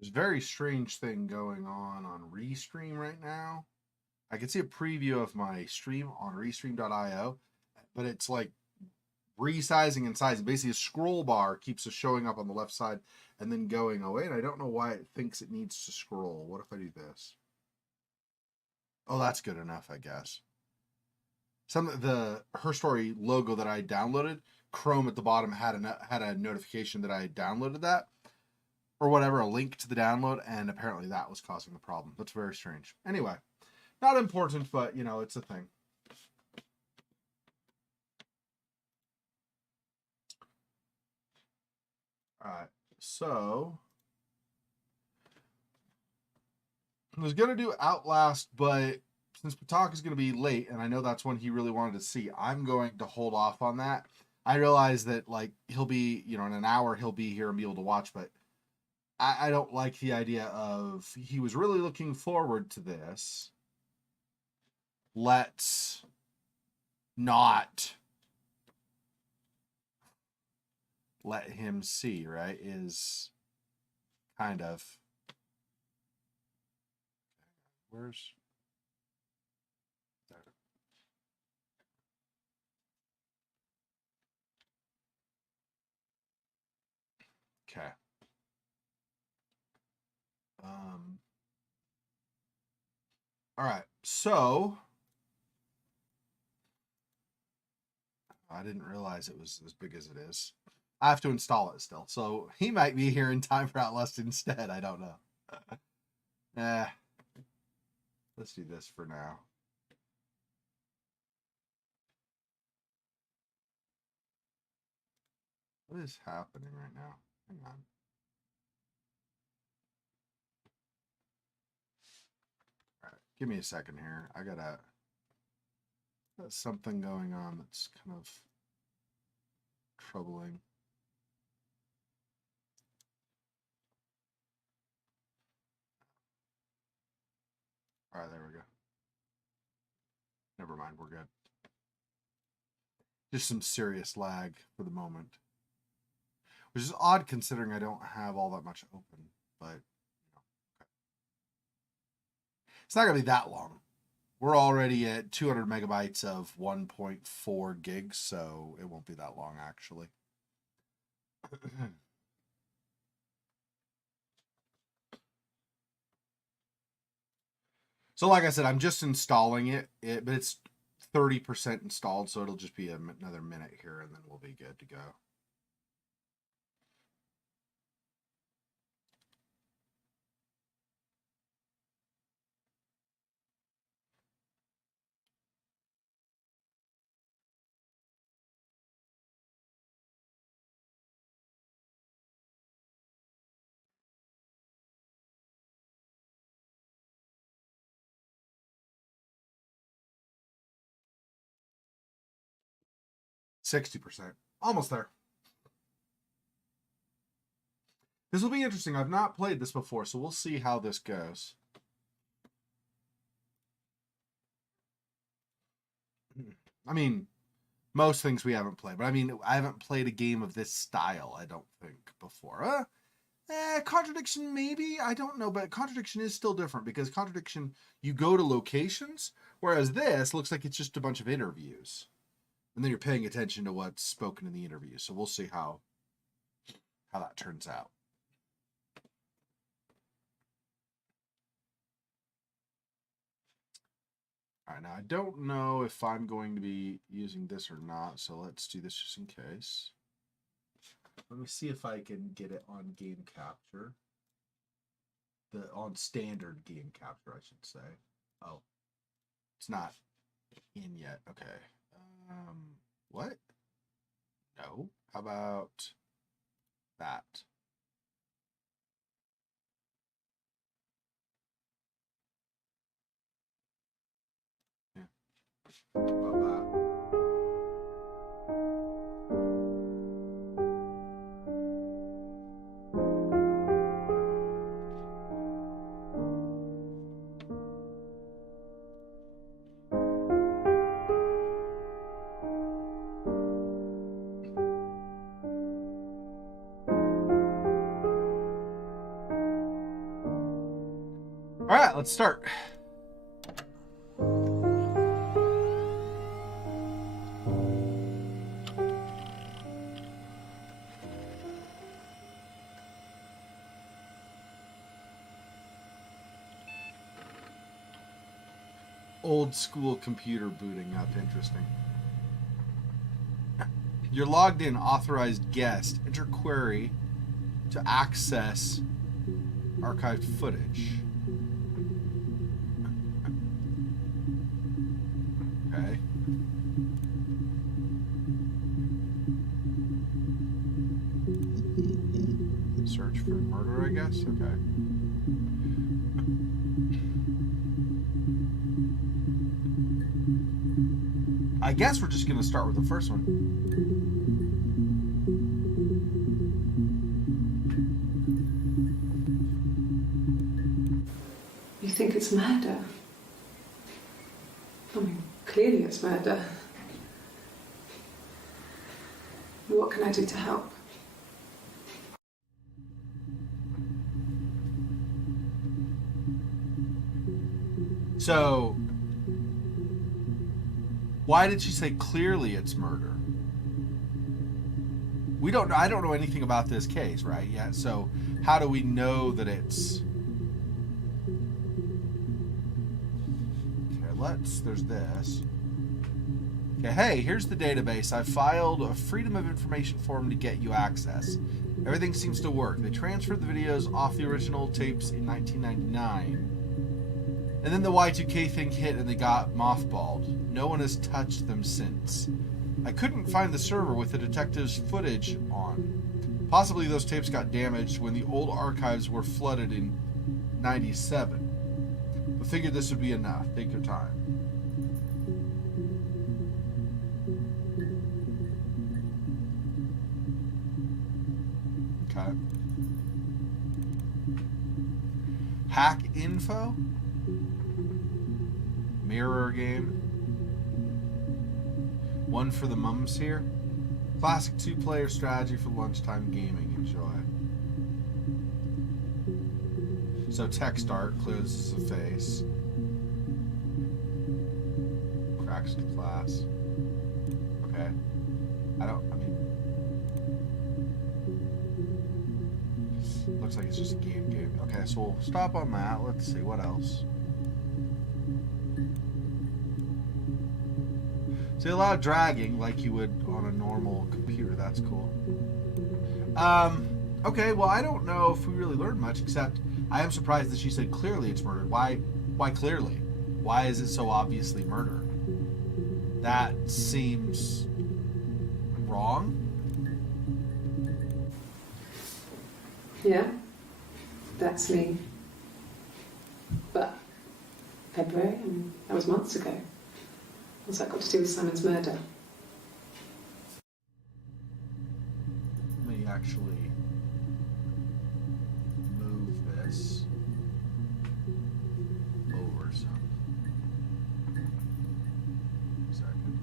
There's a very strange thing going on Restream right now. I can see a preview of my stream on restream.io, but it's like resizing and sizing. Basically, a scroll bar keeps us showing up on the left side and then going away, and I don't know why it thinks it needs to scroll. What if I do this? Oh, that's good enough, I guess. The Her Story logo that I downloaded, Chrome at the bottom had a notification that I had downloaded that, or whatever, a link to the download, and apparently that was causing the problem. That's very strange. Anyway, not important, but you know, it's a thing. All right, so I was gonna do Outlast, but since Patak is gonna be late, and I know that's one he really wanted to see, I'm going to hold off on that. I realize that like he'll be, you know, in an hour he'll be here and be able to watch, but I don't like the idea of he was really looking forward to this. Let's not let him see, right? Is kind of where's there? Okay. All right. So I didn't realize it was as big as it is. I have to install it still. So he might be here in time for Outlast instead. I don't know. Let's do this for now. What is happening right now? Hang on. All right. Give me a second here. I gotta. There's something going on that's kind of troubling. All right, there we go. Never mind, we're good. Just some serious lag for the moment, which is odd considering I don't have all that much open, but you know, okay. It's not gonna be that long. We're already at 200 megabytes of 1.4 gigs, so it won't be that long actually. So like I said, I'm just installing it, but it's 30% installed, so it'll just be another minute here, and then we'll be good to go. %60, almost there. This will be interesting. I've not played this before, so we'll see how this goes. I mean, most things we haven't played, but I mean, I haven't played a game of this style, I don't think, before. Contradiction, maybe? I don't know, but Contradiction is still different because Contradiction, you go to locations, whereas this looks like it's just a bunch of interviews. And then you're paying attention to what's spoken in the interview. So we'll see how that turns out. All right, now I don't know if I'm going to be using this or not, so let's do this just in case. Let me see if I can get it on game capture. On standard game capture, I should say. Oh, it's not in yet. Okay. What? No. How about that? Yeah. How about that? right, let's start. Old school computer booting up. Interesting. You're logged in, authorized guest. Enter query to access archived footage. Okay. Search for murder, I guess? Okay. I guess we're just going to start with the first one. You think it's murder? I mean, clearly it's murder. What can I do to help? So, why did she say clearly it's murder? We don't know. I don't know anything about this case, right? Yeah. So, how do we know that it's? Okay, there's this. Okay, hey, here's the database. I filed a Freedom of Information form to get you access. Everything seems to work. They transferred the videos off the original tapes in 1999. And then the Y2K thing hit and they got mothballed. No one has touched them since. I couldn't find the server with the detective's footage on. Possibly those tapes got damaged when the old archives were flooded in 97. But figured this would be enough. Take your time. Okay. Hack info? Mirror game. One for the mums here. Classic 2-player strategy for lunchtime gaming. Enjoy. So text art closes the face. Cracks the class. Okay. Looks like it's just a game. Okay, so we'll stop on that. Let's see, what else? So they allow dragging like you would on a normal computer. That's cool. Okay, well, I don't know if we really learned much, except I am surprised that she said clearly it's murder. Why clearly? Why is it so obviously murder? That seems wrong. Yeah, that's me. But February, I mean, that was months ago. What's that got to do with Simon's murder? Let me actually move this over some. Second.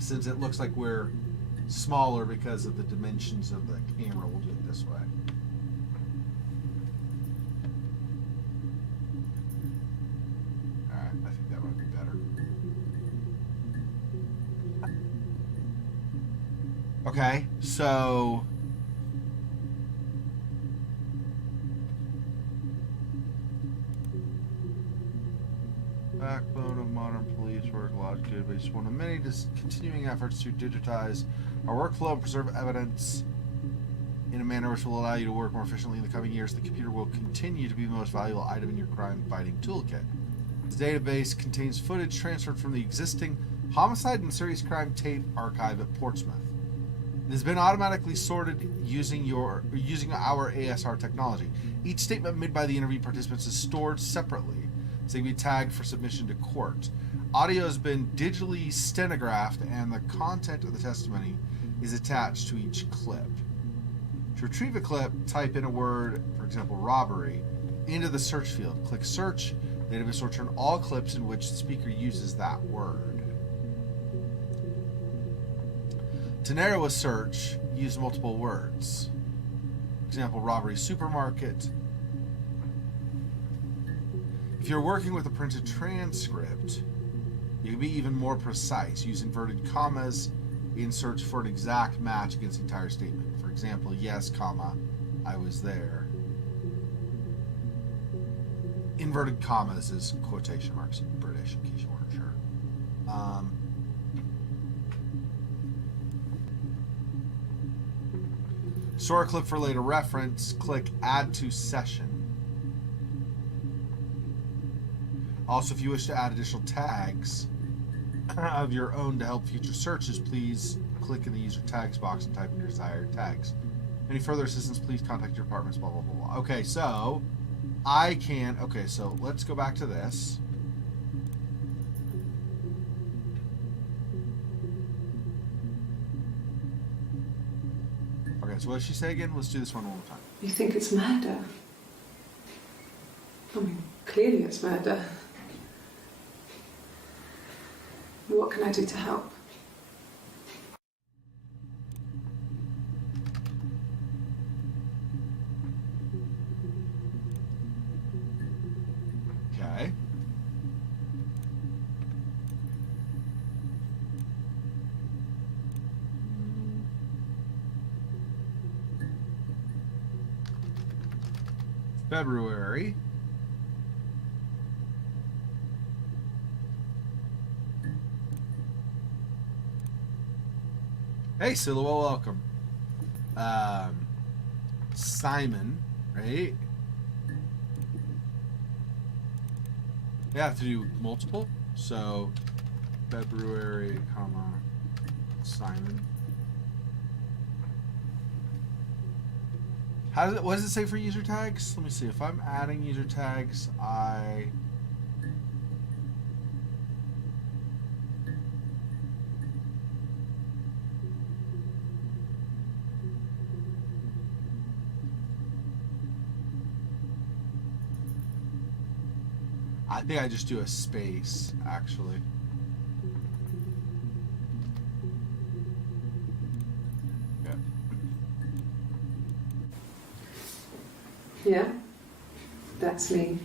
Since it looks like we're smaller because of the dimensions of the camera, we'll do it this way. I think that might be better. Okay, so backbone of modern police work, logic database, one of many continuing efforts to digitize our workflow and preserve evidence in a manner which will allow you to work more efficiently in the coming years. The computer will continue to be the most valuable item in your crime-fighting toolkit. The database contains footage transferred from the existing homicide and serious crime tape archive at Portsmouth. It has been automatically sorted using our ASR technology. Each statement made by the interview participants is stored separately, so it can be tagged for submission to court. Audio has been digitally stenographed, and the content of the testimony is attached to each clip. To retrieve a clip, type in a word, for example, robbery, into the search field. Click search. The database will return all clips in which the speaker uses that word. To narrow a search, use multiple words. For example, robbery supermarket. If you're working with a printed transcript, you can be even more precise. Use inverted commas in search for an exact match against the entire statement. For example, yes, comma, I was there. Inverted commas is quotation marks in British, in case you weren't sure. Store a clip for later reference. Click Add to Session. Also, if you wish to add additional tags of your own to help future searches, please click in the user tags box and type in your desired tags. Any further assistance, please contact your departments, blah, blah, blah, blah. Okay, so I can... Okay, so let's go back to this. Okay, so what did she say again? Let's do this one more time. You think it's murder? I mean, clearly it's murder. What can I do to help? Okay. February. Hey, Silhouette, welcome. Simon, right? You have to do multiple. So, February, comma, Simon. How does it? What does it say for user tags? Let me see. If I'm adding user tags, I think I just do a space, actually. Yeah. Yeah, that's me.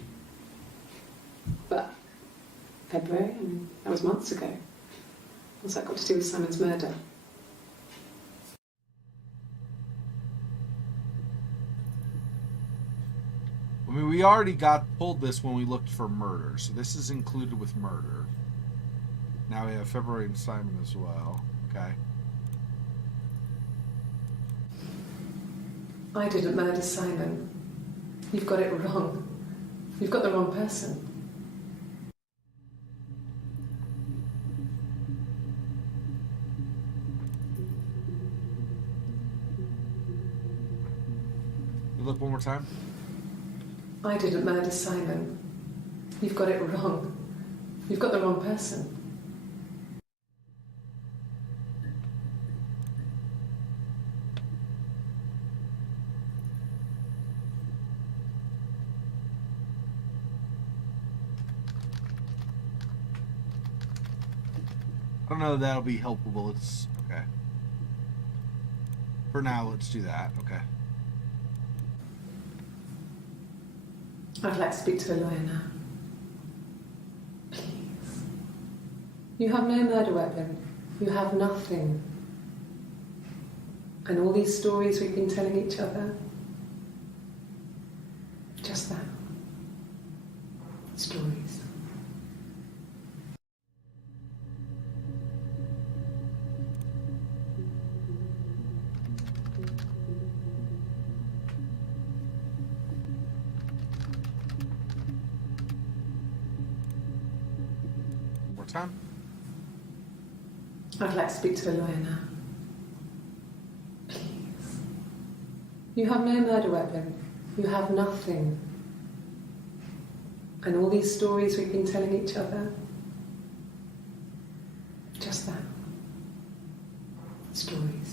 But February, I mean, that was months ago. What's that got to do with Simon's murder? I mean, we already pulled this when we looked for murder, so this is included with murder. Now we have February and Simon as well. Okay. I didn't murder Simon. You've got it wrong. You've got the wrong person. You look one more time. I didn't murder Simon. You've got it wrong. You've got the wrong person. I don't know if that'll be helpful, but it's okay. For now, let's do that. Okay. I'd like to speak to a lawyer now. Please. You have no murder weapon. You have nothing. And all these stories we've been telling each other, just that. Stories. Time. I'd like to speak to a lawyer now. Please. You have no murder weapon. You have nothing. And all these stories we've been telling each other, just that. Stories.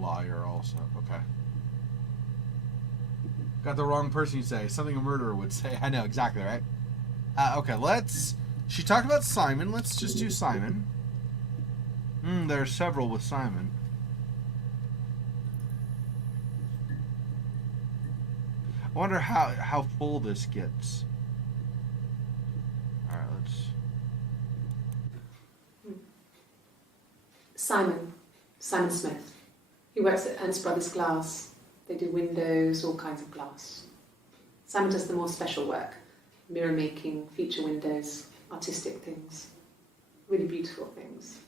Liar also. Okay. Got the wrong person, you say. Something a murderer would say. I know, exactly, right? Okay, let's... She talked about Simon. Let's just do Simon. There are several with Simon. I wonder how full this gets. Alright, let's... Simon Smith. He works at Ernst Brothers Glass. They do windows, all kinds of glass. Simon does the more special work. Mirror making, feature windows, artistic things. Really beautiful things.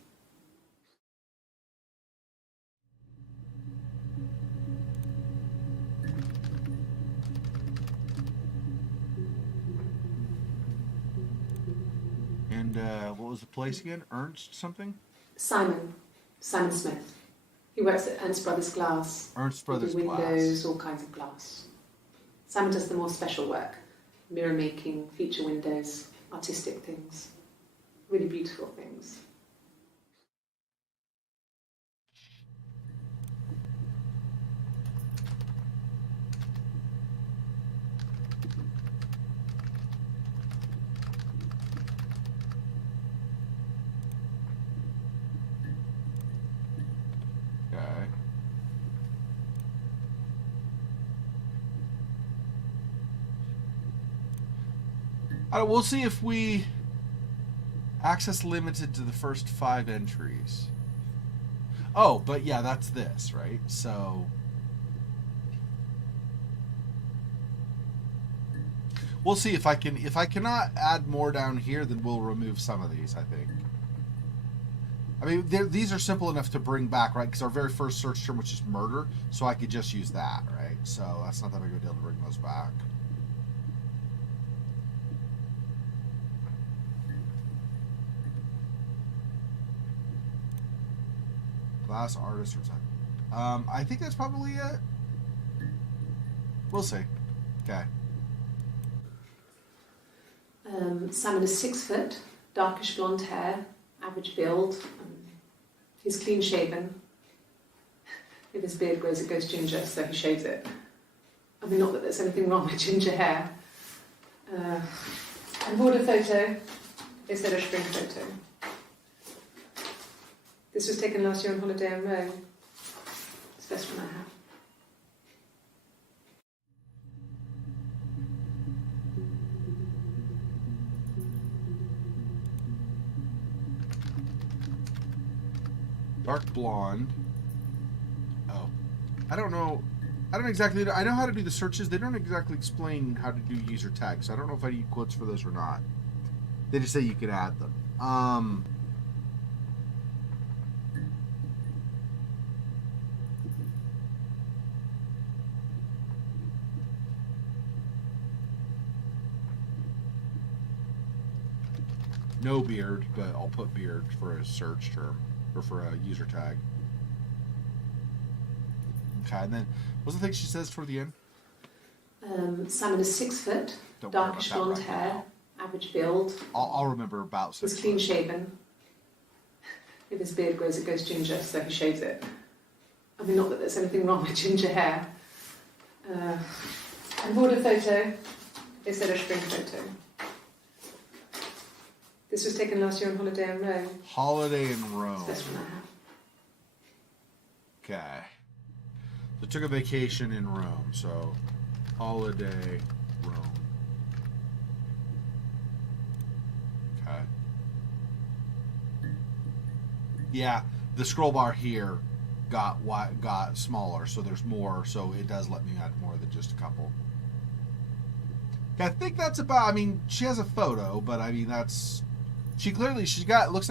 And what was the place again? Ernst something? Simon Smith. He works at Ernst Brothers Glass. Ernst Brothers They do Glass. windows, all kinds of glass. Simon does the more special work. Mirror making, feature windows, artistic things. Really beautiful things. Okay. We'll see if we access limited to the first 5 entries. Oh, but yeah, that's this, right? So we'll see if I can. If I cannot add more down here, then we'll remove some of these, I think. I mean, these are simple enough to bring back, right? Because our very first search term was just murder, so I could just use that, right? So that's not that big of a deal to bring those back. Glass artist or something. I think that's probably it. We'll see. Okay. Simon is 6 foot, darkish blonde hair, average build. He's clean shaven. If his beard grows, it goes ginger, so he shaves it. I mean, not that there's anything wrong with ginger hair. And bought a photo. They said a spring photo. This was taken last year on holiday in Rome. It's the best one I have. Dark blonde. Oh. I don't know. I don't exactly know. I know how to do the searches. They don't exactly explain how to do user tags. So I don't know if I need quotes for those or not. They just say you can add them. No beard, but I'll put beard for a search term or for a user tag. Okay, and then what's the thing she says toward the end? Simon is 6 foot, Don't worry darkish about that blonde right hair, now. average build. I'll remember about He's 6 clean foot. shaven. If his beard grows, it goes ginger, so he shaves it. I mean, not that there's anything wrong with ginger hair. And bought a photo. They said a spring photo. This was taken last year on holiday in Rome. Holiday in Rome. It's the best one I have. Okay. So took a vacation in Rome. So holiday Rome. Okay. Yeah, the scroll bar here got smaller, so there's more. So it does let me add more than just a couple. Okay, I think that's about. I mean, she has a photo, but I mean that's. Looks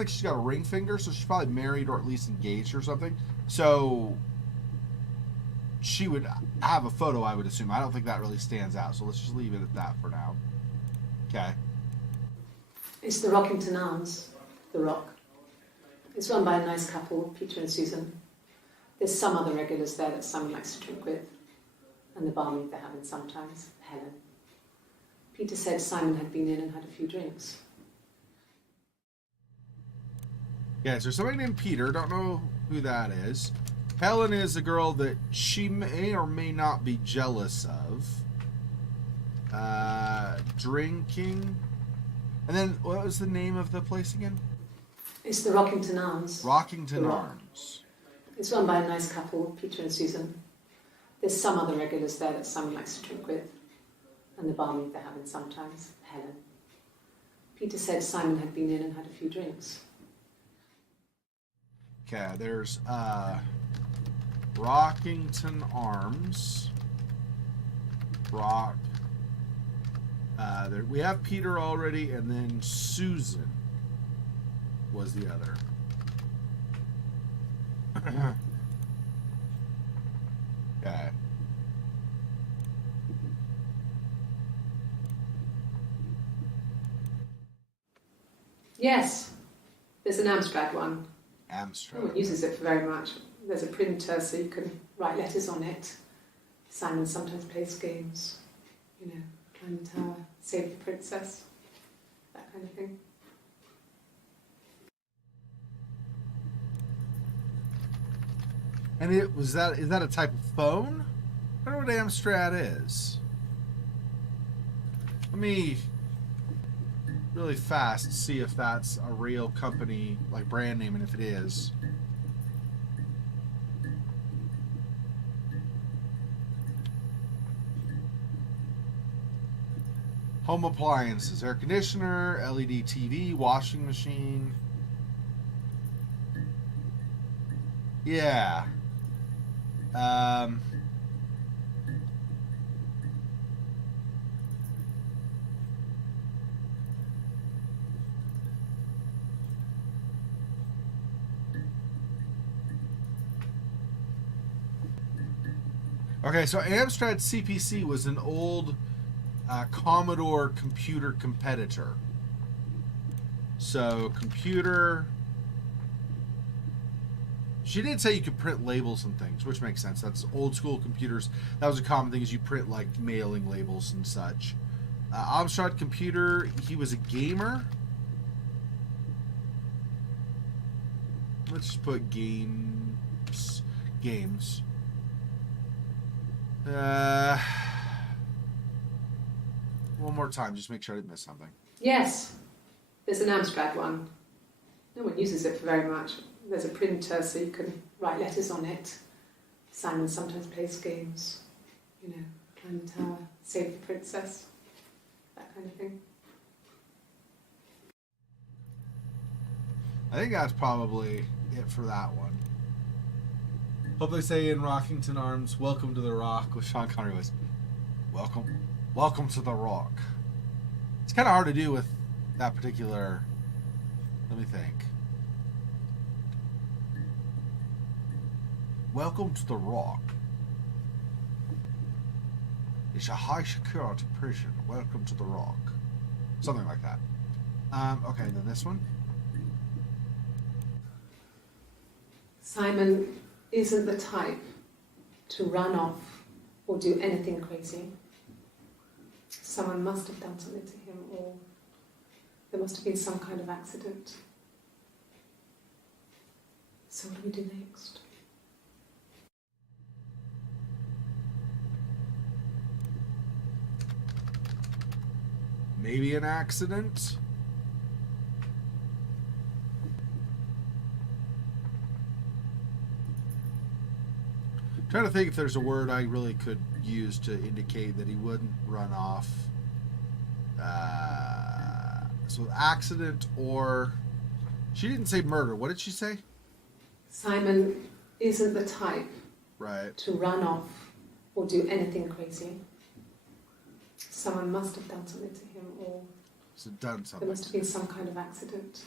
like she's got a ring finger, so she's probably married or at least engaged or something. So she would have a photo, I would assume. I don't think that really stands out, so let's just leave it at that for now. Okay. It's the Rockington Arms, the Rock. It's run by a nice couple, Peter and Susan. There's some other regulars there that Simon likes to drink with, and the barmaid they're having sometimes, Helen. Peter said Simon had been in and had a few drinks. Yeah, so somebody named Peter, don't know who that is. Helen is a girl that she may or may not be jealous of. Drinking. And then, what was the name of the place again? It's the Rockington Arms. Rockington The Rock. Arms. It's run by a nice couple, Peter and Susan. There's some other regulars there that Simon likes to drink with. And the barmaid they're having sometimes, Helen. Peter said Simon had been in and had a few drinks. Okay, there's Rockington Arms. Rock. We have Peter already, and then Susan was the other. Okay. Yes, there's an Amstrad one. No Amstrad. one uses it for very much. There's a printer so you can write letters on it. Simon sometimes plays games. You know, climb the tower, save the princess, that kind of thing. And is that a type of phone? I don't know what Amstrad is. Let me really fast see if that's a real company, like brand name, and if it is. Home appliances, air conditioner, LED TV, washing machine. Yeah. Okay, so Amstrad CPC was an old Commodore computer competitor. So computer. She did say you could print labels and things, which makes sense. That's old school computers. That was a common thing, is you print like mailing labels and such. Amstrad computer. He was a gamer. Let's just put games. Games. One more time, just make sure I didn't miss something. Yes, there's an Amstrad one. No one uses it for very much. There's a printer so you can write letters on it. Simon sometimes plays games. You know, climb the tower, save the princess, that kind of thing. I think that's probably it for that one. Hope they say in Rockington Arms, welcome to the Rock, with Sean Connery was, welcome to the Rock. It's kind of hard to do with that particular, let me think. Welcome to the Rock. It's a high security prison. Welcome to the Rock. Something like that. Okay, then this one. Simon isn't the type to run off or do anything crazy. Someone must have done something to him, or there must have been some kind of accident. So what do we do next? Maybe an accident? Trying to think if there's a word I really could use to indicate that he wouldn't run off. So accident, or she didn't say murder. What did she say? Simon isn't the type Right. to run off or do anything crazy. Someone must have done something to him, or So done there something. must have been some kind of accident.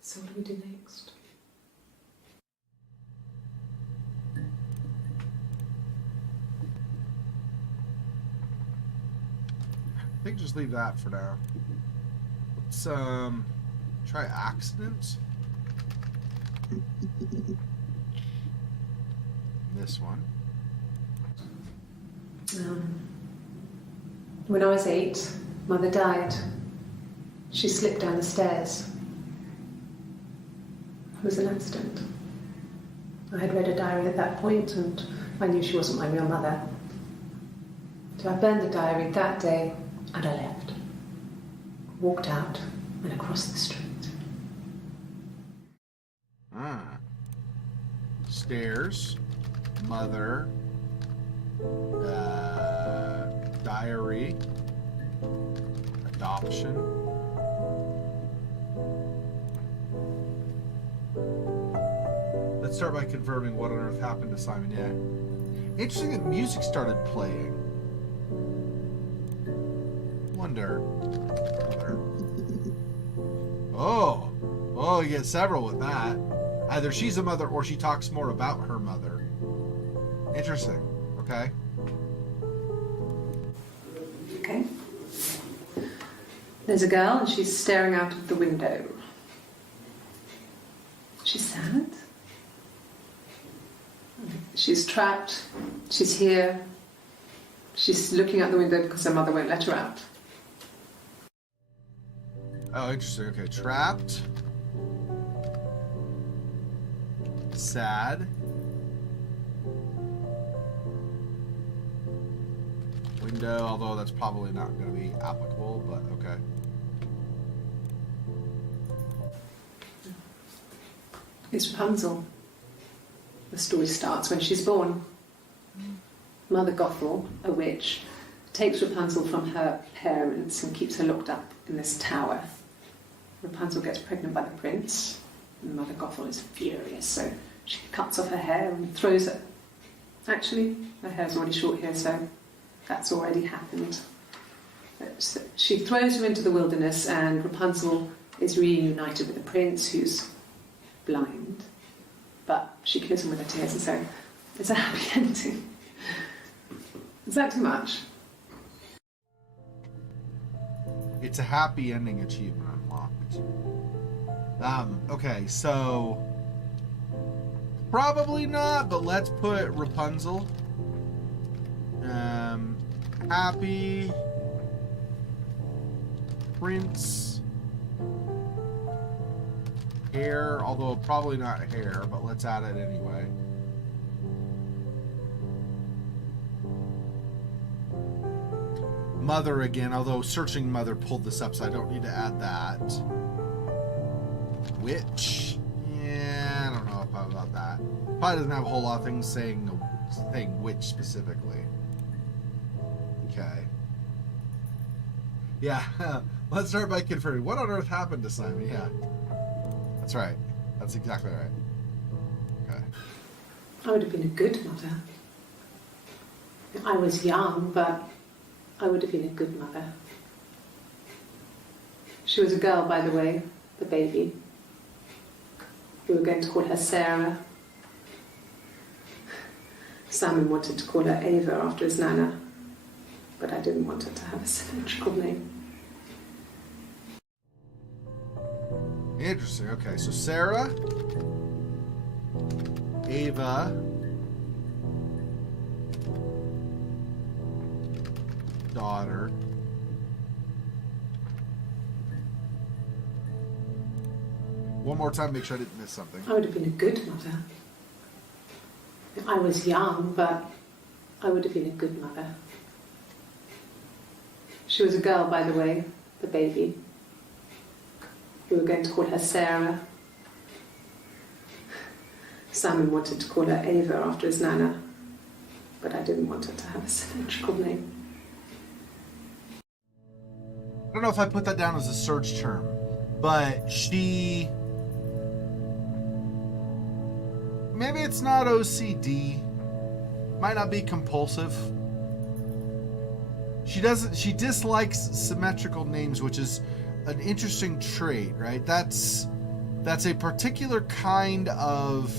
So what do we do next? I think just leave that for now. Let's try accident. This one. When I was 8, Mother died. She slipped down the stairs. It was an accident. I had read a diary at that point and I knew she wasn't my real mother. So I burned the diary that day and I left. Walked out and across the street. Stairs, mother, diary, adoption. Let's start by confirming what on earth happened to Simon. Yeah. Interesting that music started playing. Wonder. Oh, you get several with that. Either she's a mother or she talks more about her mother. Interesting. Okay. Okay. There's a girl and she's staring out of the window. She's sad. She's trapped. She's here. She's looking out the window because her mother won't let her out. Oh, interesting. Okay, trapped. Sad. Window, although that's probably not going to be applicable, but okay. It's Rapunzel. The story starts when she's born. Mother Gothel, a witch, takes Rapunzel from her parents and keeps her locked up in this tower. Rapunzel gets pregnant by the prince, and Mother Gothel is furious, so she cuts off her hair and throws it. Actually, her hair's already short here, so that's already happened. So she throws her into the wilderness, and Rapunzel is reunited with the prince, who's blind, but she kills him with her tears, and so it's a happy ending. Is that too much? It's a happy ending achievement unlocked. Okay, so probably not, but let's put Rapunzel. Happy prince hair, although probably not hair, but let's add it anyway. Mother again, although searching mother pulled this up, so I don't need to add that. Witch, yeah, I don't know about that. Probably doesn't have a whole lot of things saying witch specifically. Okay. Yeah, let's start by confirming. What on earth happened to Simon? Yeah, that's right. That's exactly right. Okay. I would have been a good mother. I was young, but I would have been a good mother. She was a girl, by the way, the baby. We were going to call her Sarah. Simon wanted to call her Ava after his nana, but I didn't want her to have a symmetrical name. Interesting. Okay, so Sarah, Ava, daughter. One more time, make sure I didn't miss something. I would have been a good mother. I was young, but I would have been a good mother. She was a girl, by the way, the baby. We were going to call her Sarah. Simon wanted to call her Ava after his nana, but I didn't want her to have a symmetrical name. I don't know if I put that down as a search term, but she... Maybe it's not OCD. Might not be compulsive. She dislikes symmetrical names, which is an interesting trait, right? That's a particular kind of...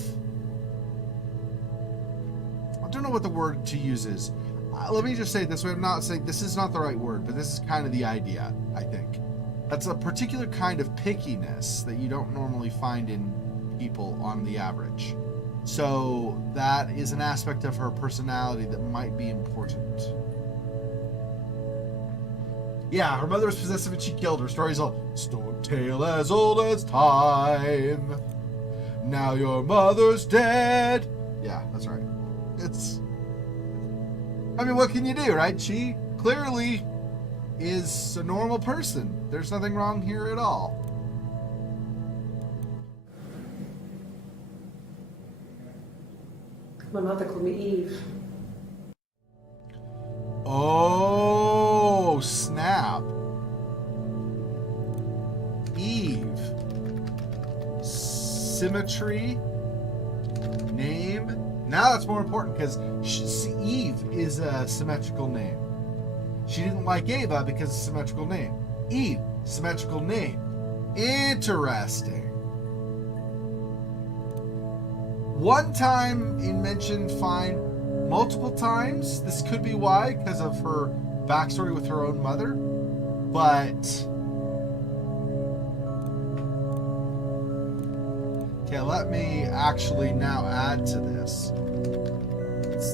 I don't know what the word to use is. Let me just say it this way. I'm not saying this is not the right word, but this is kind of the idea, I think. That's a particular kind of pickiness that you don't normally find in people on the average. So that is an aspect of her personality that might be important. Yeah, her mother was possessive and she killed her. Story's all, "Storm tale as old as time. Now your mother's dead." Yeah, that's right. I mean, what can you do, right? She clearly is a normal person. There's nothing wrong here at all. My mother called me Eve. Oh, snap. Eve. Symmetry. Name. Now that's more important because Eve is a symmetrical name. She didn't like Ava because it's a symmetrical name. Eve, symmetrical name. Interesting. One time in mentioned fine, multiple times. This could be why, because of her backstory with her own mother. But okay, let me actually now add to this.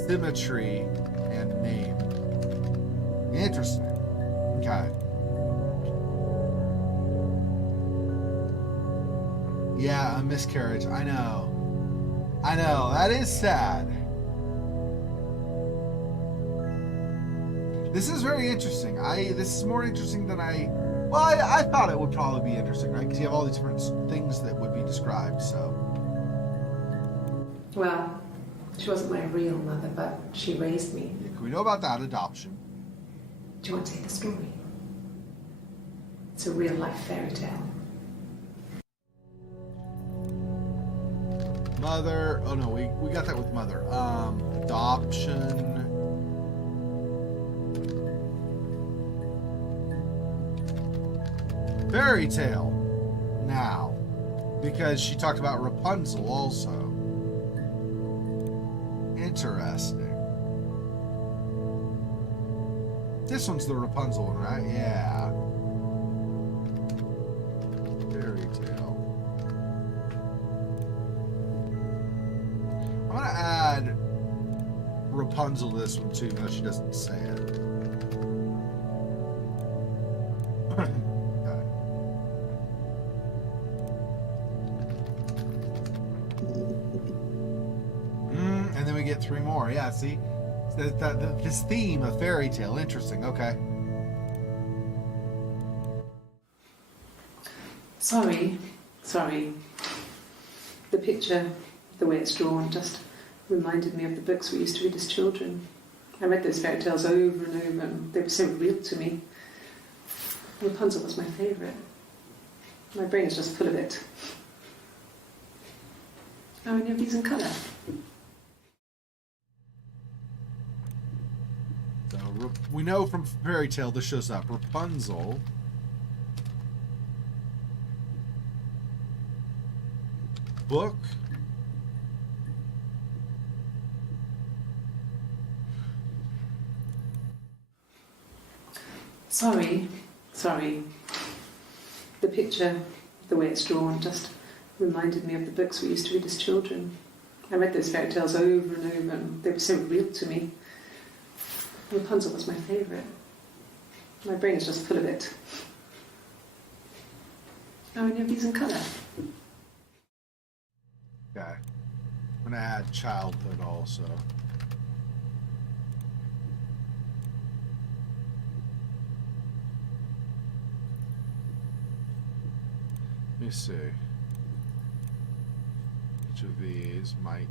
Symmetry and name. Interesting. Okay. Yeah, a miscarriage. I know. That is sad. This is very interesting. This is more interesting than I thought it would probably be interesting, right? Because you have all these different things that would be described, so. Well, she wasn't my real mother, but she raised me. We know about that, adoption. Do you want to hear the story? It's a real-life fairy tale. Mother. Oh no, we got that with mother. Adoption. Fairy tale. Now, because she talked about Rapunzel also. Interesting. This one's the Rapunzel one, right? Yeah. Fairy tale. I'm gonna add Rapunzel to this one too, even though she doesn't say it. Okay. And then we get 3 more. Yeah, see? This theme of fairy tale. Interesting. Okay. Sorry. The picture, the way it's drawn, just reminded me of the books we used to read as children. I read those fairy tales over and over, and they were so real to me. Rapunzel was my favourite. My brain is just full of it. How many of these in colour? So we know from fairy tale this shows up. Rapunzel. Book. Sorry. The picture, the way it's drawn, just reminded me of the books we used to read as children. I read those fairy tales over and over, and they were so real to me. Rapunzel was my favourite. My brain is just full of it. How many of these in colour? Okay. I'm going to add childhood also. Let me see. Each of these might...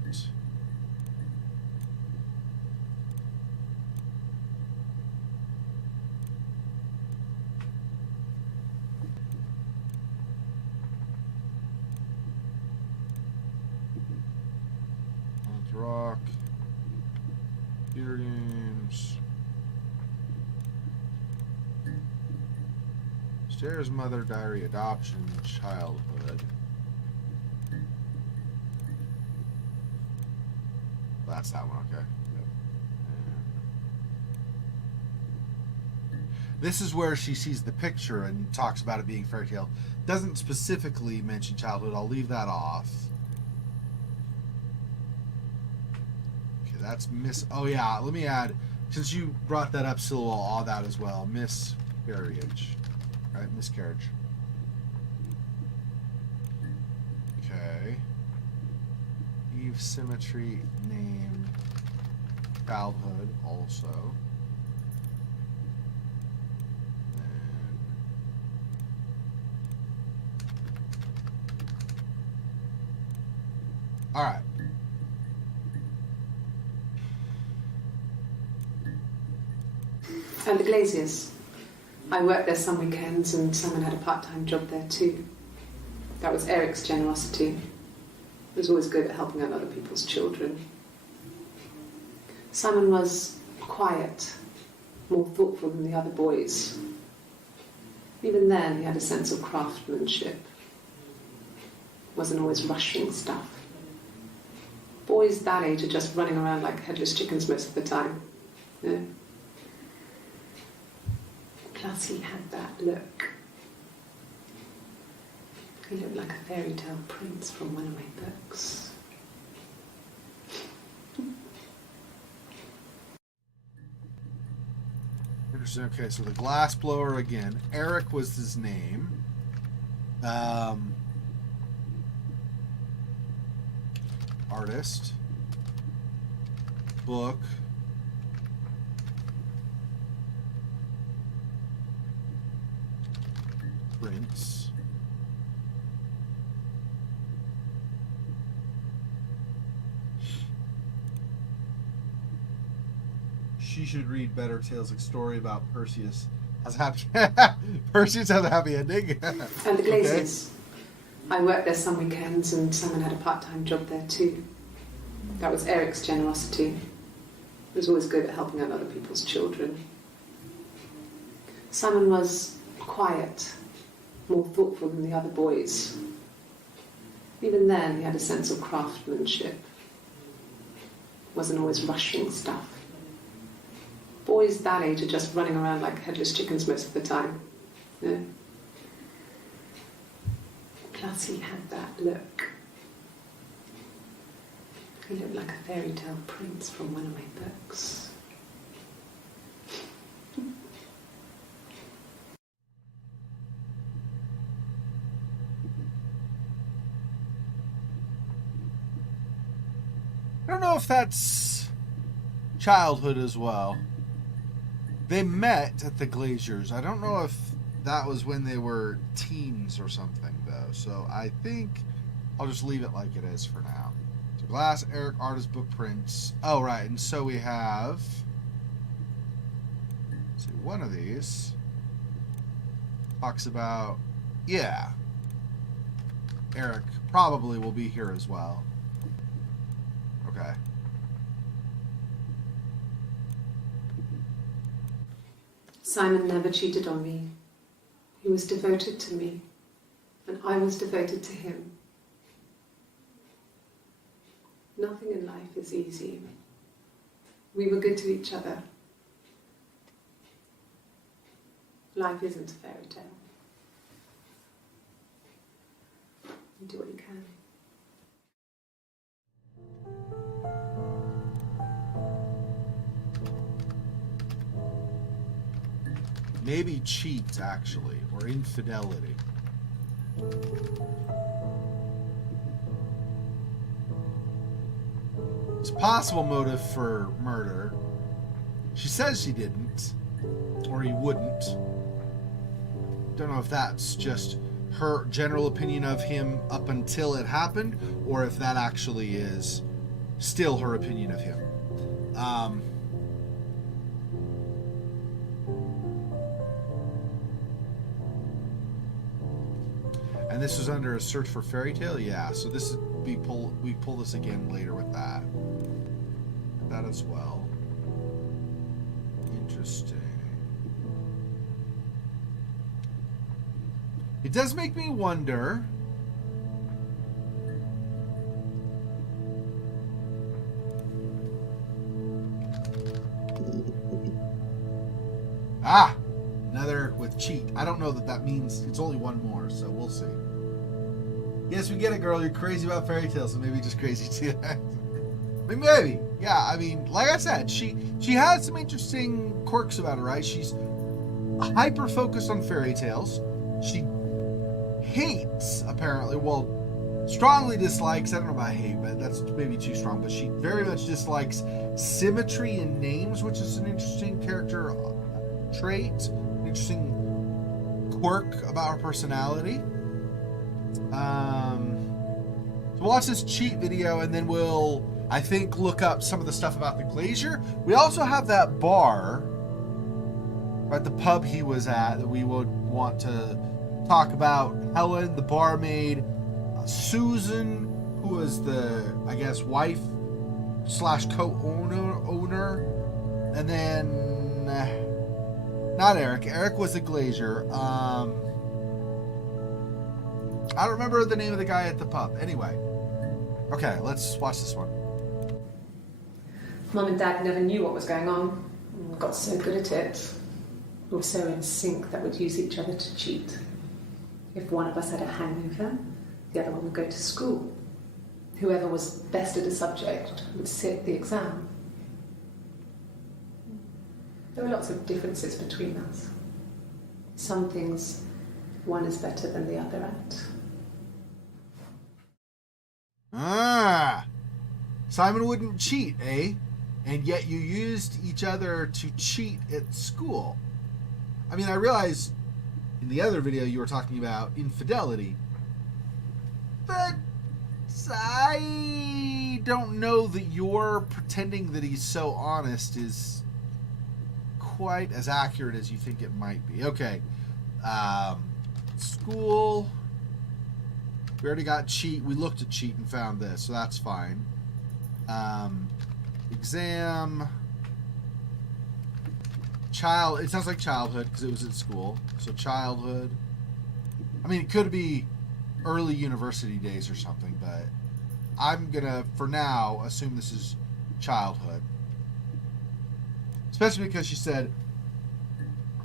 Rock, computer games, Stairs, mother, diary, adoption, childhood. That's that one, okay. Yep. This is where she sees the picture and talks about it being fairy tale. Doesn't specifically mention childhood. I'll leave that off. That's miss. Oh yeah, let me add. Since you brought that up, Silwa, all that as well. Miscarriage, right? Miscarriage. Okay. Eve, symmetry, name. childhood also. All right. And the Glaziers. I worked there some weekends and Simon had a part-time job there too. That was Eric's generosity. He was always good at helping out other people's children. Simon was quiet, more thoughtful than the other boys. Even then, he had a sense of craftsmanship. Wasn't always rushing stuff. Boys that age are just running around like headless chickens most of the time. You know? Plus, he had that look. He looked like a fairy tale prince from one of my books. Interesting. Okay, so the glassblower again. Eric was his name. Artist. Book. Prince. She should read Better Tales, a story about Perseus. Has happy Perseus has a happy ending. And the Glaziers. Okay. I worked there some weekends and Simon had a part-time job there too. That was Eric's generosity. He was always good at helping out other people's children. Simon was quiet, more thoughtful than the other boys. Even then, he had a sense of craftsmanship. Wasn't always rushing stuff. Boys that age are just running around like headless chickens most of the time. You know? Plus, he had that look. He looked like a fairy tale prince from one of my books. I don't know if that's childhood as well. They met at the Glaziers. I don't know if that was when they were teens or something, though. So I think I'll just leave it like it is for now. So Glass, Eric, Artist, Book, Prince. Oh, right. And so we have... Let's see, one of these talks about... Yeah. Eric probably will be here as well. Okay. Simon never cheated on me. He was devoted to me, and I was devoted to him. Nothing in life is easy. We were good to each other. Life isn't a fairy tale. You do what you can. Maybe cheat, actually, or infidelity. It's a possible motive for murder. She says she didn't, or he wouldn't. Don't know if that's just her general opinion of him up until it happened, or if that actually is still her opinion of him. And this was under a search for fairy tale, yeah. So this is we pull this again later with that. That as well. Interesting. It does make me wonder. Ah! Another with cheat. I don't know that means it's only one more, so we'll see. Yes, we get it, girl. You're crazy about fairy tales, so maybe just crazy too. Maybe. Yeah, I mean, like I said, she has some interesting quirks about her, right? She's hyper focused on fairy tales. She hates, apparently, well, strongly dislikes, I don't know about hate, but that's maybe too strong, but she very much dislikes symmetry in names, which is an interesting character trait, an interesting quirk about her personality. So watch this cheat video, and then we'll, I think, look up some of the stuff about the glazier. We also have that bar at the pub he was at that we would want to talk about. Helen, the barmaid, Susan, who was the, I guess, wife slash co-owner, and then not Eric. Eric was the glazier. I don't remember the name of the guy at the pub. Anyway, okay, let's watch this one. Mum and Dad never knew what was going on. Got so good at it. We were so in sync that we'd use each other to cheat. If one of us had a hangover, the other one would go to school. Whoever was best at a subject would sit the exam. There were lots of differences between us. Some things one is better than the other at. Simon wouldn't cheat, eh? And yet you used each other to cheat at school. I mean, I realize in the other video you were talking about infidelity, but I don't know that your pretending that he's so honest is quite as accurate as you think it might be. Okay. School. We already got cheat. We looked at cheat and found this, so that's fine. Exam. Child. It sounds like childhood because it was at school. So childhood. I mean, it could be early university days or something, but I'm gonna, for now, assume this is childhood. Especially because she said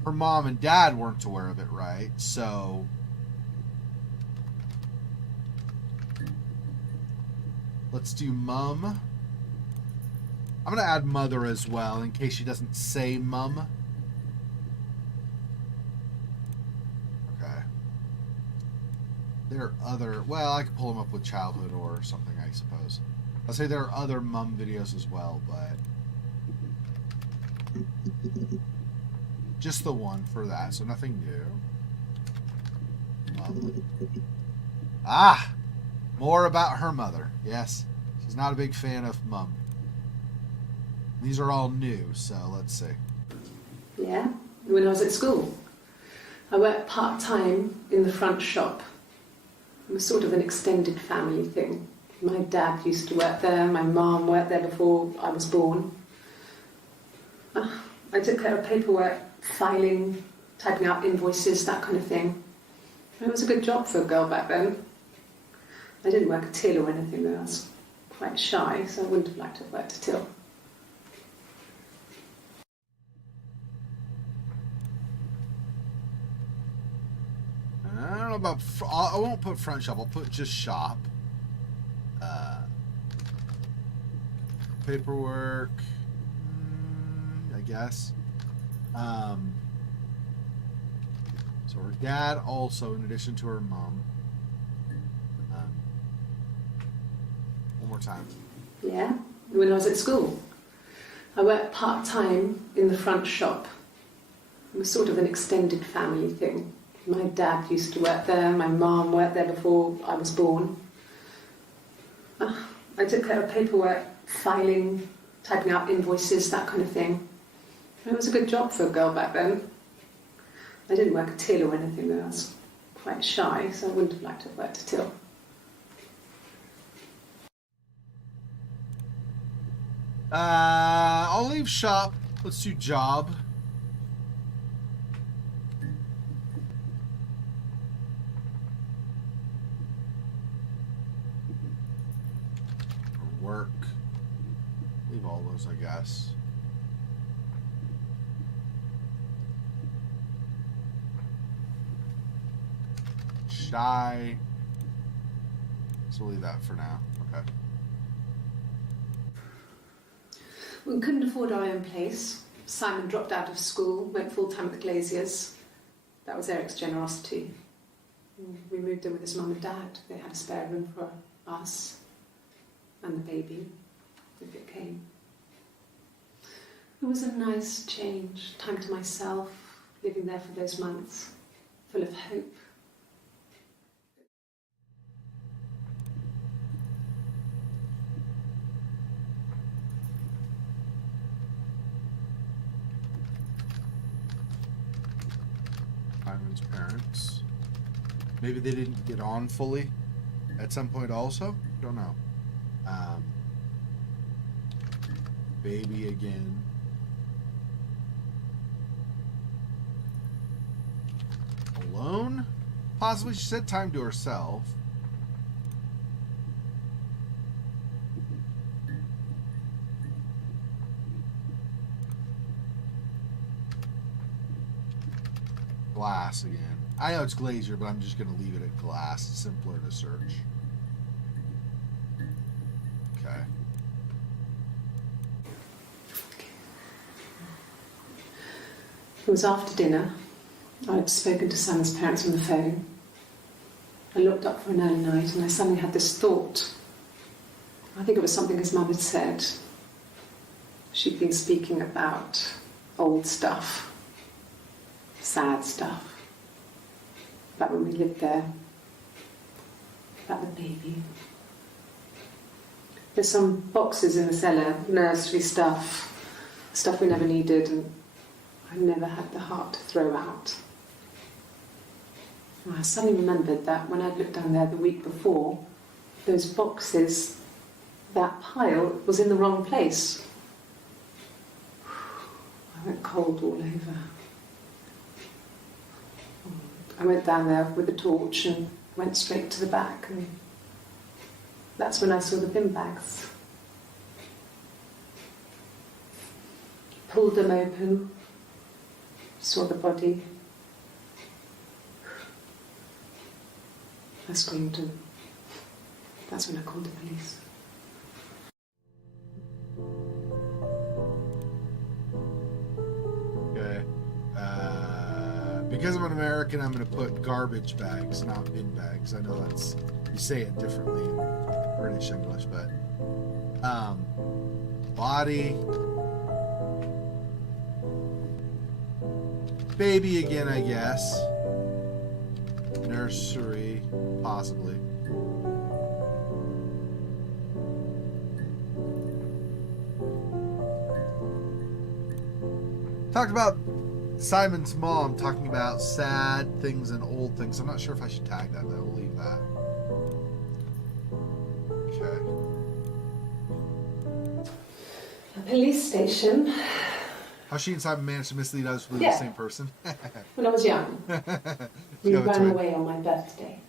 her mom and dad weren't aware of it, right? So let's do mum. I'm going to add mother as well in case she doesn't say mum. Okay. There are other, well, I could pull them up with childhood or something, I suppose. I'll say there are other mum videos as well, but just the one for that, so nothing new. Mum. Ah! More about her mother. Yes. She's not a big fan of mum. These are all new, so let's see. Yeah, when I was at school. I worked part-time in the front shop. It was sort of an extended family thing. My dad used to work there, my mum worked there before I was born. I took care of paperwork, filing, typing out invoices, that kind of thing. It was a good job for a girl back then. I didn't work a till or anything though. I was quite shy, so I wouldn't have liked to have worked a till. I don't know about, I won't put front shop, I'll put just shop. Paperwork, I guess. So her dad also, in addition to her mom. One more time. Yeah, when I was at school. I worked part-time in the front shop. It was sort of an extended family thing. My dad used to work there, my mum worked there before I was born. I took care of paperwork, filing, typing out invoices, that kind of thing. It was a good job for a girl back then. I didn't work a till or anything though. I was quite shy, so I wouldn't have liked to have worked a till. I'll leave shop. Let's do job. Or work. Leave all those, I guess. Shy. So we'll leave that for now. Okay. We couldn't afford our own place. Simon dropped out of school, went full-time at the Glaziers. That was Eric's generosity. We moved in with his mum and dad. They had a spare room for us and the baby if it came. It was a nice change, time to myself, living there for those months, full of hope. Simon's parents. Maybe they didn't get on fully at some point also? Don't know. Baby again. Alone? Possibly. She said time to herself. Glass again. I know it's Glazier, but I'm just going to leave it at glass. It's simpler to search. Okay. It was after dinner. I'd spoken to Sam's parents on the phone. I looked up for an early night and I suddenly had this thought. I think it was something his mum had said. She'd been speaking about old stuff, sad stuff, about when we lived there, about the baby. There's some boxes in the cellar, nursery stuff we never needed, and I never had the heart to throw out. And I suddenly remembered that when I'd looked down there the week before, those boxes, that pile was in the wrong place. I went cold all over. I went down there with a torch and went straight to the back, and that's when I saw the bin bags. Pulled them open, saw the body. I screamed, and that's when I called the police. Okay. Because I'm an American, I'm going to put garbage bags, not bin bags. I know that's, you say it differently in British English, but body, baby again, I guess. Nursery, possibly. Talked about Simon's mom talking about sad things and old things. I'm not sure if I should tag that though. We'll leave that. Okay. A police station. How she and Simon managed to mislead us with Yeah. the same person. When I was young, we Yeah, that's ran right. away on my birthday.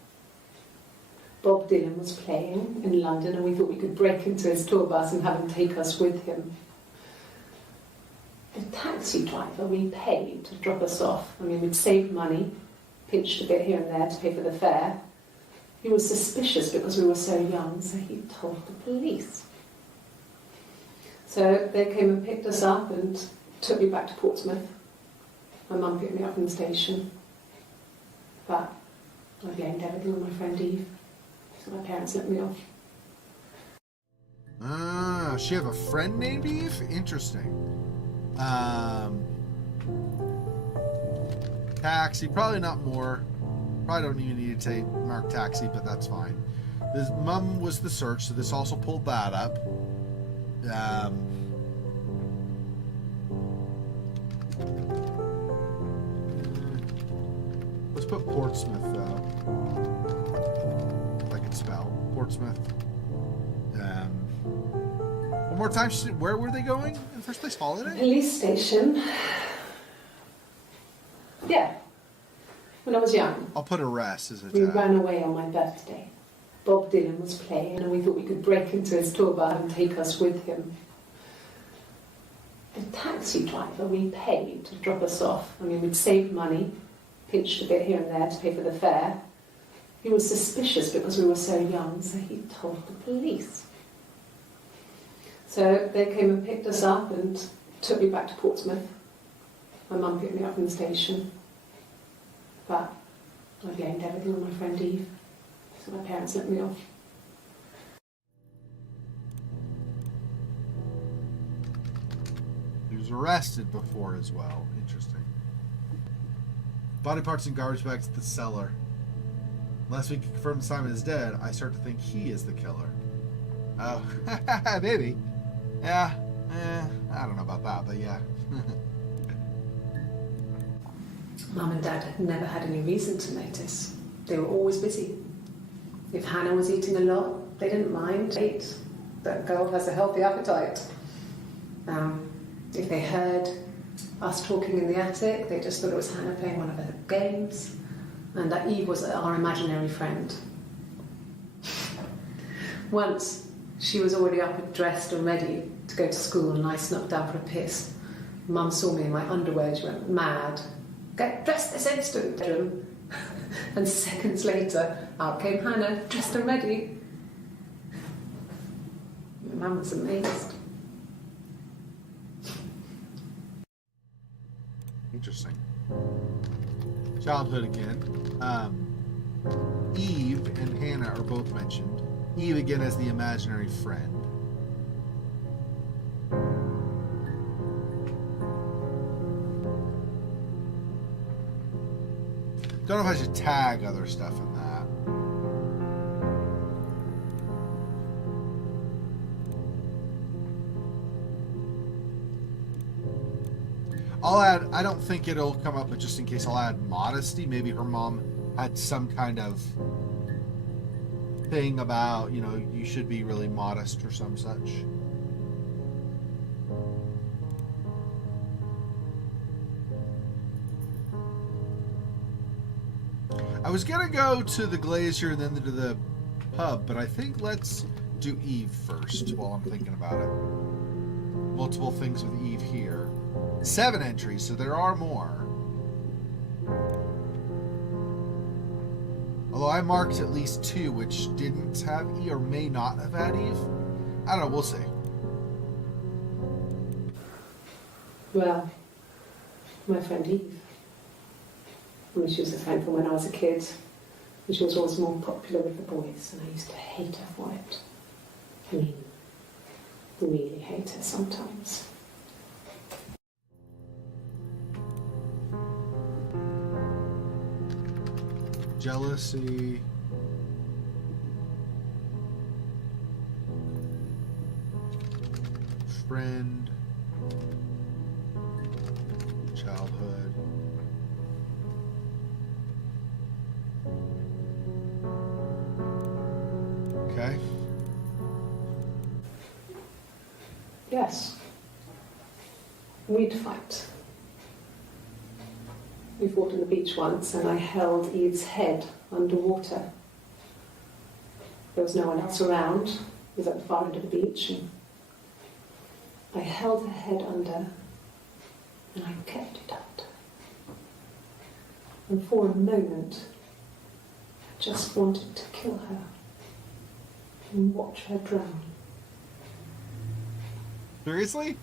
Bob Dylan was playing in London and we thought we could break into his tour bus and have him take us with him. The taxi driver we paid to drop us off, I mean, we'd saved money, pinched a bit here and there to pay for the fare. He was suspicious because we were so young, so he told the police. So they came and picked us up and took me back to Portsmouth. My mum picked me up from the station. But I blamed everything on my friend Eve. So my parents let me off. Ah, she have a friend named Eve? Interesting. Taxi, probably not more. Probably don't even need to say mark taxi, but that's fine. His mum was the search, so this also pulled that up. Let's put Portsmouth though. If I can spell Portsmouth. One more time, where were they going in the first place? Holiday? Police station. Yeah. When I was young, I'll put arrest as a we tag. ran away on my birthday. Bob Dylan was playing and we thought we could break into his tour bus and take us with him. The taxi driver we paid to drop us off, I mean, we'd saved money, pinched a bit here and there to pay for the fare. He was suspicious because we were so young, so he told the police. So they came and picked us up and took me back to Portsmouth. My mum picked me up from the station. But I blamed everything on my friend Eve, so my parents let me off. He was arrested before as well. Interesting. Body parts and garbage bags at the cellar. Unless we can confirm Simon is dead, I start to think he is the killer. Oh, maybe. Yeah, I don't know about that, but yeah. Mum and Dad had never had any reason to notice. They were always busy. If Hannah was eating a lot, they didn't mind. Ate. That girl has a healthy appetite. If they heard us talking in the attic, they just thought it was Hannah playing one of her games, and that Eve was our imaginary friend. Once, she was already up and dressed and ready to go to school, and I snuck down for a piss. Mum saw me in my underwear, she went mad. Get dressed this instant, and seconds later, out came Hannah, dressed and ready. Mum was amazed. Interesting. Childhood again. Eve and Hannah are both mentioned. Eve again as the imaginary friend. Don't know if I should tag other stuff in that. I'll add, I don't think it'll come up, but just in case I'll add modesty. Maybe her mom had some kind of thing about, you know, you should be really modest or some such. I was gonna go to the Glacier and then to the pub, but I think let's do Eve first while I'm thinking about it. Multiple things with Eve here. 7 entries, so there are more. Although I marked at least 2 which didn't have Eve or may not have had Eve. I don't know, we'll see. Well, my friend Eve. I mean, she was a friend from when I was a kid, and she was always more popular with the boys, and I used to hate her for it. I mean, really hate her sometimes. Jealousy. Friend. Childhood. Okay. Yes. We'd fight. We fought on the beach once, and I held Eve's head underwater. There was no one else around. It was at the far end of the beach, and I held her head under, and I kept it under. And for a moment, I just wanted to kill her and watch her drown. Seriously?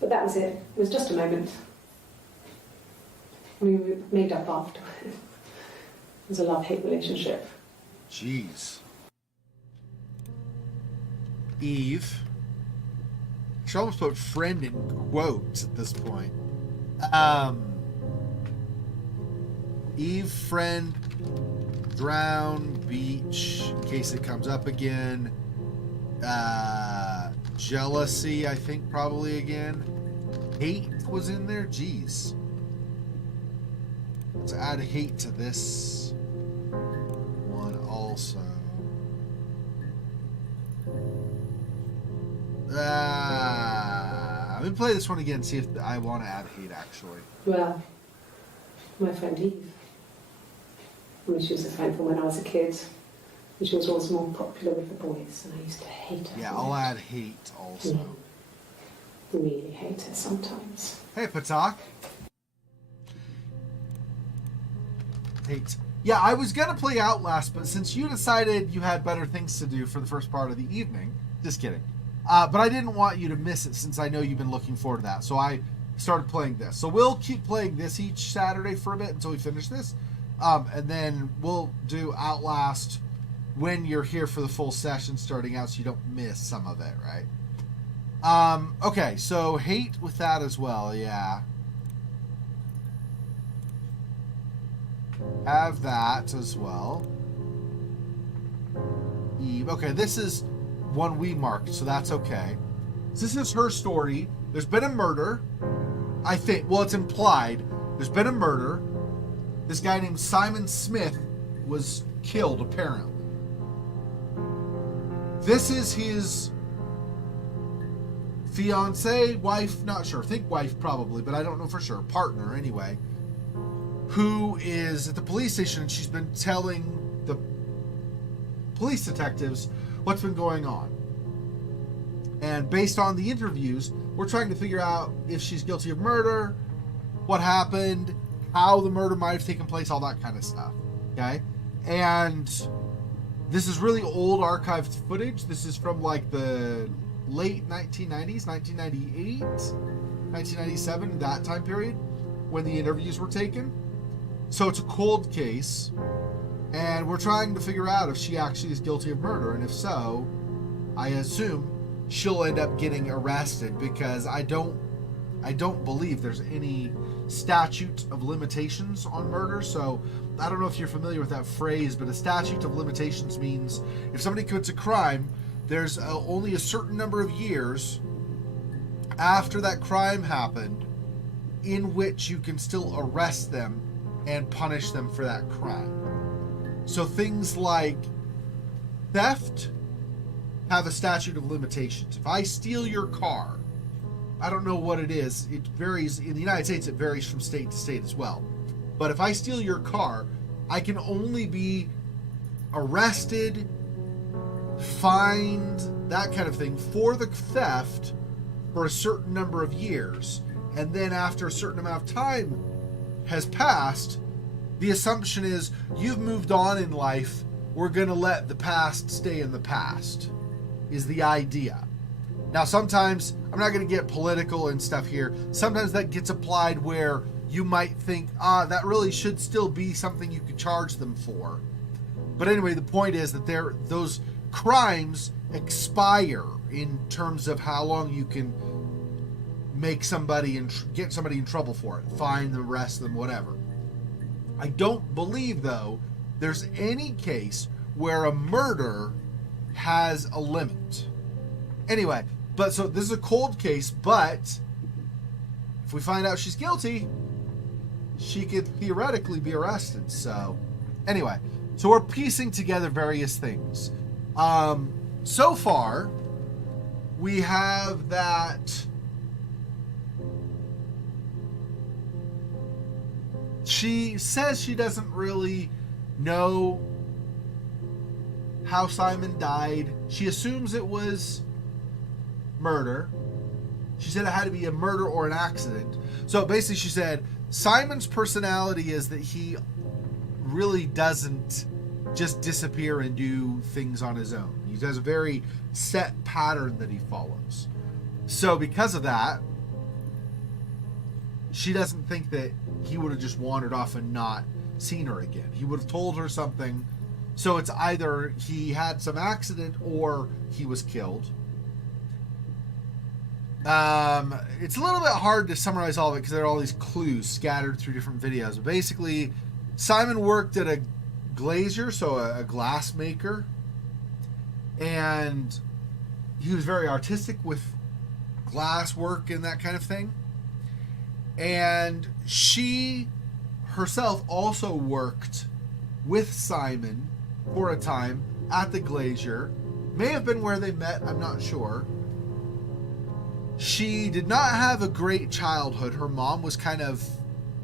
But that was it. It was just a moment. We made up after. It was a love-hate relationship. Jeez. Eve. She almost put friend in quotes at this point. Eve, friend, drown, beach, in case it comes up again. Jealousy, I think, probably again. Hate was in there. Jeez. Let's add hate to this one also. Let me play this one again, see if I want to add hate, actually. Well, my friend Eve. I mean, she was a friend from when I was a kid, and she was always more popular with the boys, and I used to hate her. Yeah, I'll add hate also. Really hate her sometimes. Hey, Patak. Hate. Yeah, I was gonna play Outlast, but since you decided you had better things to do for the first part of the evening, just kidding. But I didn't want you to miss it since I know you've been looking forward to that. So I started playing this. So we'll keep playing this each Saturday for a bit until we finish this. And then we'll do Outlast when you're here for the full session starting out, so you don't miss some of it, right? Okay, so hate with that as well, yeah. Have that as well. Eve. Okay, this is one we marked, so that's okay. So this is her story. There's been a murder. I think, well, it's implied. There's been a murder. This guy named Simon Smith was killed, apparently. This is his fiance, wife, not sure. Think wife probably, but I don't know for sure. Partner, anyway. Who is at the police station, and she's been telling the police detectives what's been going on. And based on the interviews, we're trying to figure out if she's guilty of murder, what happened, how the murder might have taken place, all that kind of stuff. Okay? And this is really old archived footage. This is from like the late 1990s, 1998, 1997, that time period when the interviews were taken. So it's a cold case, and we're trying to figure out if she actually is guilty of murder, and if so, I assume she'll end up getting arrested, because I don't believe there's any statute of limitations on murder. So I don't know if you're familiar with that phrase, but a statute of limitations means if somebody commits a crime, there's only a certain number of years after that crime happened in which you can still arrest them and punish them for that crime. So things like theft have a statute of limitations. If I steal your car, I don't know what it is. It varies. In the United States, it varies from state to state as well. But if I steal your car, I can only be arrested, fined, that kind of thing, for the theft for a certain number of years. And then after a certain amount of time has passed, the assumption is you've moved on in life. We're going to let the past stay in the past, is the idea. Now, sometimes, I'm not going to get political and stuff here. Sometimes that gets applied where you might think, that really should still be something you could charge them for. But anyway, the point is that those crimes expire in terms of how long you can make somebody and get somebody in trouble for it. Fine them, arrest them, whatever. I don't believe, though, there's any case where a murder has a limit. Anyway, but so this is a cold case, but if we find out she's guilty, she could theoretically be arrested. So anyway, so we're piecing together various things. So far, we have that she says she doesn't really know how Simon died. She assumes it was murder. She said it had to be a murder or an accident. So basically she said Simon's personality is that he really doesn't just disappear and do things on his own. He has a very set pattern that he follows. So because of that, she doesn't think that he would have just wandered off and not seen her again. He would have told her something. So it's either he had some accident or he was killed. It's a little bit hard to summarize all of it because there are all these clues scattered through different videos. But basically, Simon worked at a glazier, so a glass maker. And he was very artistic with glass work and that kind of thing. And she herself also worked with Simon for a time at the glazier. May have been where they met, I'm not sure. She did not have a great childhood. Her mom was kind of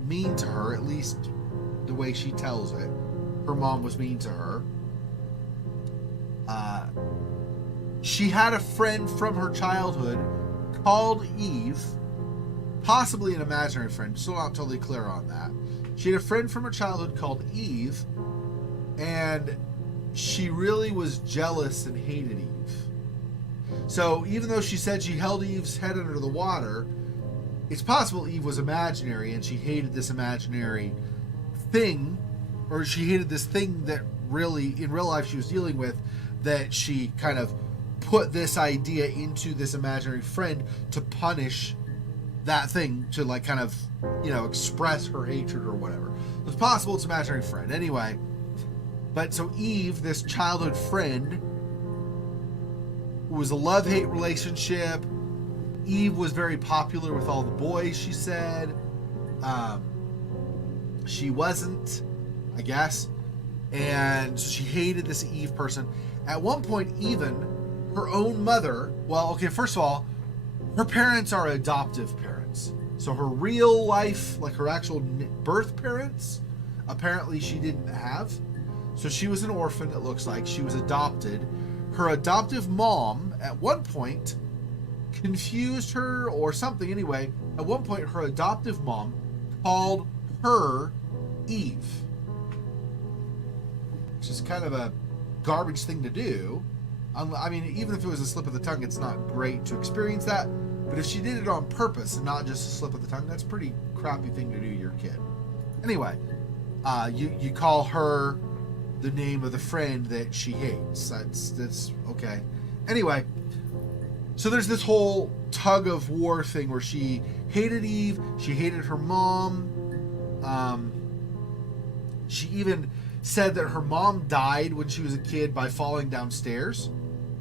mean to her, at least the way she tells it. Her mom was mean to her. She had a friend from her childhood called Eve. Possibly an imaginary friend, still not totally clear on that. She had a friend from her childhood called Eve, and she really was jealous and hated Eve. So even though she said she held Eve's head under the water, it's possible Eve was imaginary and she hated this imaginary thing or she hated this thing that really, in real life, she was dealing with, that she kind of put this idea into this imaginary friend to punish that thing, to like kind of, you know, express her hatred or whatever. It's possible it's an imaginary friend. Anyway, but so Eve, this childhood friend, was a love-hate relationship. Eve was very popular with all the boys, she said. She wasn't, I guess. And so she hated this Eve person. At one point, even her own mother, well, okay, first of all, her parents are adoptive parents. So her real life, like her actual birth parents, apparently she didn't have. So she was an orphan, it looks like. She was adopted. Her adoptive mom, at one point, confused her or something. Anyway, at one point, her adoptive mom called her Eve, which is kind of a garbage thing to do. I mean, even if it was a slip of the tongue, it's not great to experience that. But if she did it on purpose and not just a slip of the tongue, that's a pretty crappy thing to do to your kid. Anyway, you call her the name of the friend that she hates. That's okay. Anyway, so there's this whole tug of war thing where she hated Eve, she hated her mom. She even said that her mom died when she was a kid by falling downstairs.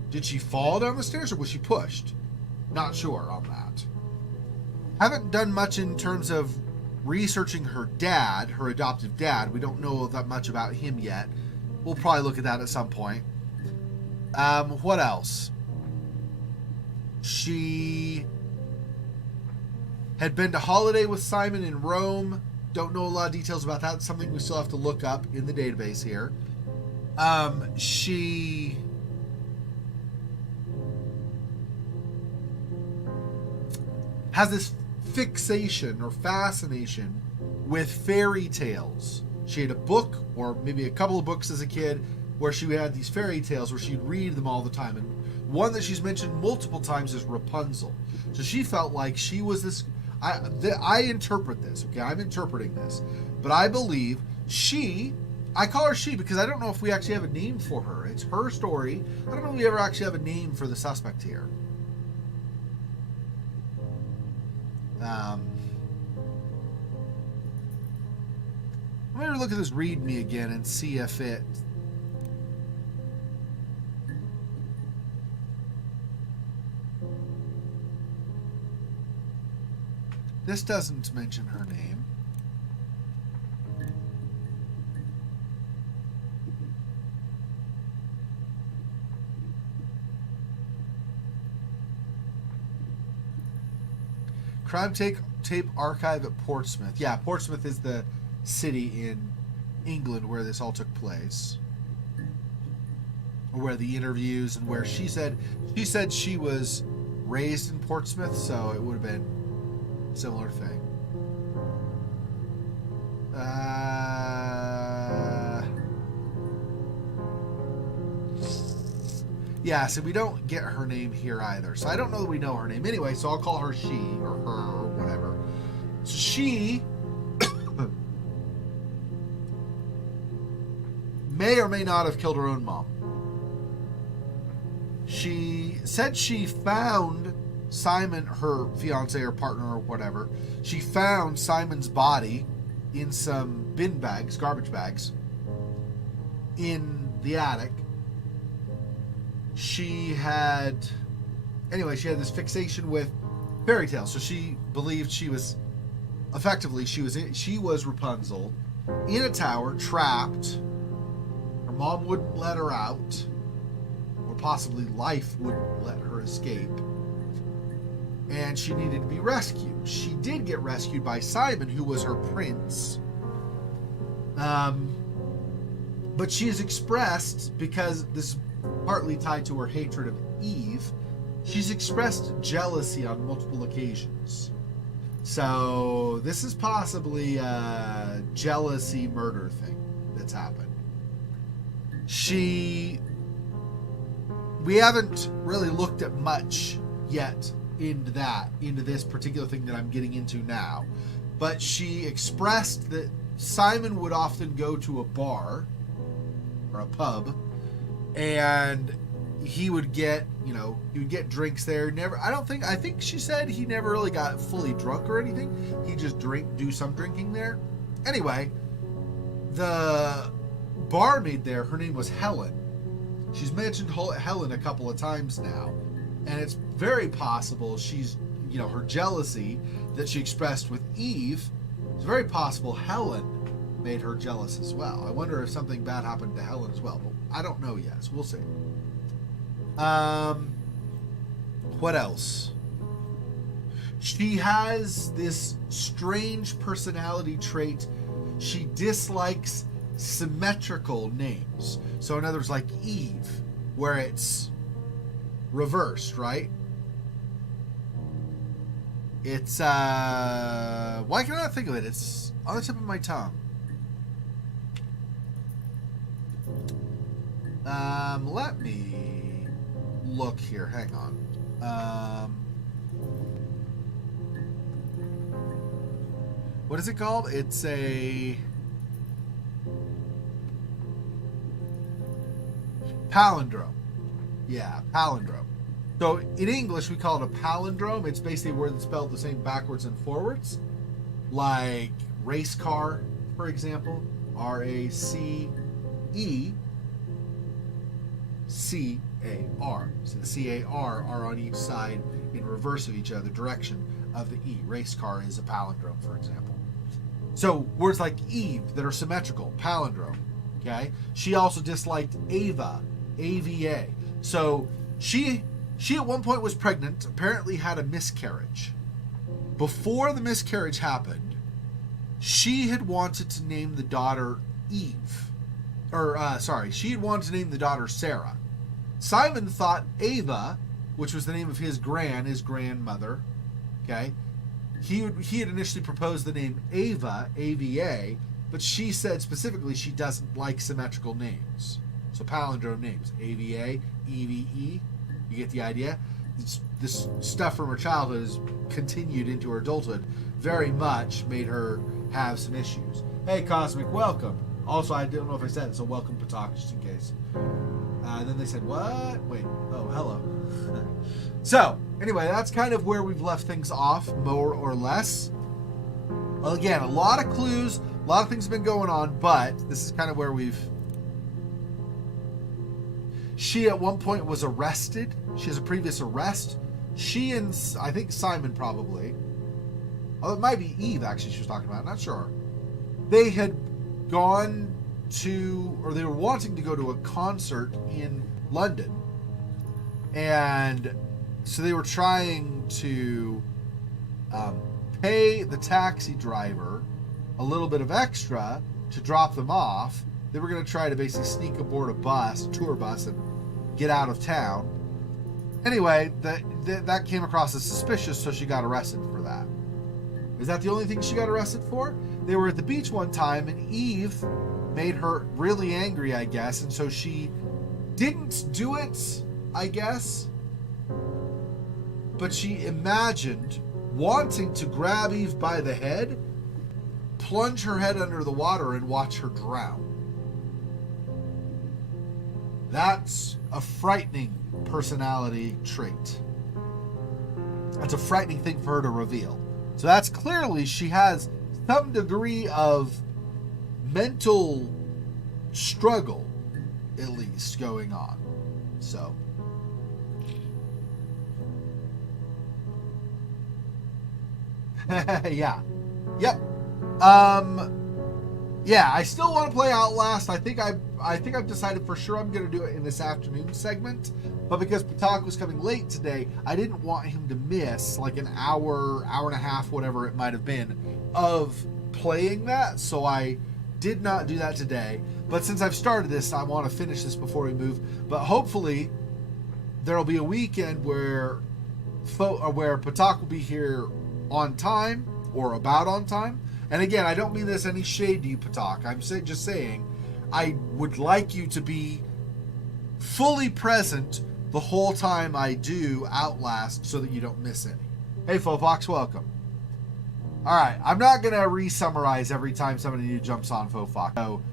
Did she fall down the stairs or was she pushed? Not sure on that. Haven't done much in terms of researching her dad, her adoptive dad. We don't know that much about him yet. We'll probably look at that at some point. What else? She had been to holiday with Simon in Rome. Don't know a lot of details about that. It's something we still have to look up in the database here. She has this fixation or fascination with fairy tales. She had a book, or maybe a couple of books as a kid, where she had these fairy tales where she'd read them all the time. And one that she's mentioned multiple times is Rapunzel. So she felt like she was this... I interpret this, okay? I'm interpreting this. But I believe I call her she because I don't know if we actually have a name for her. It's her story. I don't know if we ever actually have a name for the suspect here. Let me look at this README again and see if it... This doesn't mention her name. Crime tape archive at Portsmouth. Yeah, Portsmouth is the city in England where this all took place. Or where the interviews and where she said she was raised in Portsmouth, so it would have been a similar thing. Yeah, so we don't get her name here either. So I don't know that we know her name. Anyway, so I'll call her she or her or whatever. So she may or may not have killed her own mom. She said she found Simon, her fiance or partner or whatever. She found Simon's body in some bin bags, garbage bags, in the attic. She had this fixation with fairy tales. So she believed she was Rapunzel in a tower, trapped. Her mom wouldn't let her out, or possibly life wouldn't let her escape. And she needed to be rescued. She did get rescued by Simon, who was her prince. But she has expressed, because this is partly tied to her hatred of Eve, she's expressed jealousy on multiple occasions. So this is possibly a jealousy murder thing that's happened. We haven't really looked at much yet into this particular thing that I'm getting into now. But she expressed that Simon would often go to a bar or a pub, and he would get, he would get drinks there. I think she said he never really got fully drunk or anything. He just do some drinking there. Anyway, the barmaid there, her name was Helen. She's mentioned Helen a couple of times now, and it's very possible she's, her jealousy that she expressed with Eve, it's very possible Helen made her jealous as well. I wonder if something bad happened to Helen as well, but I don't know yet, so we'll see. What else? She has this strange personality trait. She dislikes symmetrical names. So in other words, like Eve, where it's reversed, right? It's, why can I not think of it? It's on the tip of my tongue. Let me look here. Hang on. What is it called? It's a palindrome. Yeah, palindrome. So in English, we call it a palindrome. It's basically a word that's spelled the same backwards and forwards. Like race car, for example. R-A-C-E-C-A-R. So the C-A-R are on each side in reverse of each other, direction of the E. Race car is a palindrome, for example. So words like Eve that are symmetrical, palindrome. Okay? She also disliked Ava, A-V-A. So she at one point was pregnant, apparently had a miscarriage. Before the miscarriage happened, she had wanted to name the daughter Eve. She had wanted to name the daughter Sarah. Simon thought Ava, which was the name of his grandmother, okay? He had initially proposed the name Ava, A-V-A, but she said specifically she doesn't like symmetrical names. So palindrome names, A-V-A, E-V-E. You get the idea? This stuff from her childhood has continued into her adulthood. Very much made her have some issues. Hey, Cosmic, welcome. Also, I don't know if I said it, so welcome, Patak, just in case. And then they said, what? Wait. Oh, hello. So, anyway, that's kind of where we've left things off, more or less. Well, again, a lot of clues, a lot of things have been going on, but this is kind of where we've... She at one point was arrested. She has a previous arrest. She and, I think, Simon probably. Oh, it might be Eve, actually, she was talking about. Not sure. They had gone to, or they were wanting to go to a concert in London. And so they were trying to pay the taxi driver a little bit of extra to drop them off. They were going to try to basically sneak aboard a tour bus, and get out of town. Anyway, that came across as suspicious, so she got arrested for that. Is that the only thing she got arrested for? They were at the beach one time, and Eve made her really angry, I guess, and so she didn't do it, I guess, but she imagined wanting to grab Eve by the head, plunge her head under the water, and watch her drown. That's a frightening personality trait. That's a frightening thing for her to reveal. So that's clearly she has some degree of mental struggle, at least, going on. So. Yeah. Yep. Yeah, I still want to play Outlast. I think I've decided for sure I'm going to do it in this afternoon segment. But because Patak was coming late today, I didn't want him to miss like an hour and a half, whatever it might have been, of playing that. So I did not do that today. But since I've started this, I want to finish this before we move. But hopefully there'll be a weekend where Patak will be here on time or about on time. And again, I don't mean this any shade to you, Patak. I'm just saying I would like you to be fully present the whole time I do Outlast so that you don't miss any. Hey, Fofox, welcome. All right, I'm not gonna re-summarize every time somebody new jumps on Fofox. So